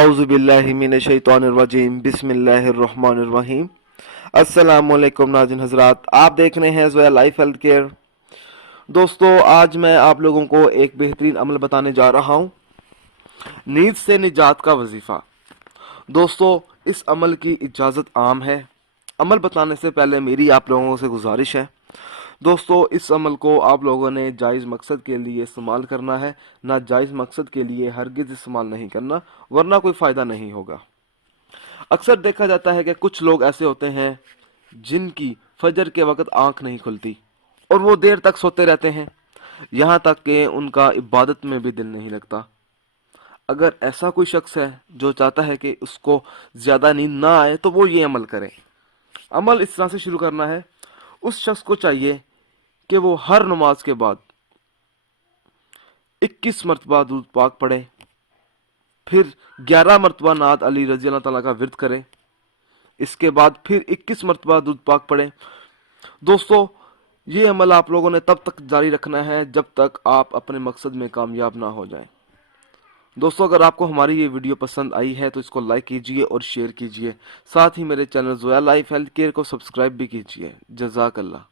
आऊज़ु बिल्लाहि मिनश शैतानिर रजीम बिस्मिल्लाहिर रहमानिर रहीम। अस्सलाम वालेकुम नाज़रीन हज़रात, आप देख रहे हैं ज़ोया लाइफ हेल्थ केयर। दोस्तों, आज मैं आप लोगों को एक बेहतरीन अमल बताने जा रहा हूं, नींद से निजात का वजीफ़ा। दोस्तों, इस अमल की इजाज़त आम है। अमल बताने से पहले मेरी आप लोगों से गुजारिश है, दोस्तों इस अमल को आप लोगों ने जायज़ मकसद के लिए इस्तेमाल करना है, ना जायज़ मकसद के लिए हरगिज़ इस्तेमाल नहीं करना, वरना कोई फ़ायदा नहीं होगा। अक्सर देखा जाता है कि कुछ लोग ऐसे होते हैं जिनकी फजर के वक़्त आंख नहीं खुलती और वो देर तक सोते रहते हैं, यहाँ तक कि उनका इबादत में भी दिल नहीं लगता। अगर ऐसा कोई शख्स है जो चाहता है कि उसको ज़्यादा नींद ना आए, तो वो ये अमल करे। अमल इस तरह से शुरू करना है। उस शख्स को चाहिए कि वो हर नमाज के बाद 21 मरतबा दूध पाक पढ़े, फिर 11 मरतबा नात अली रजी अल्लाह तआला का विर्द करे, इसके बाद फिर 21 मरतबा दूध पाक पढ़े। दोस्तों, ये अमल आप लोगों ने तब तक जारी रखना है जब तक आप अपने मकसद में कामयाब ना हो जाएं। दोस्तों, अगर आपको हमारी ये वीडियो पसंद आई है तो इसको लाइक कीजिए और शेयर कीजिए। साथ ही मेरे channel Zoya life health care को सब्सक्राइब भी कीजिए। जज़ाक अल्लाह।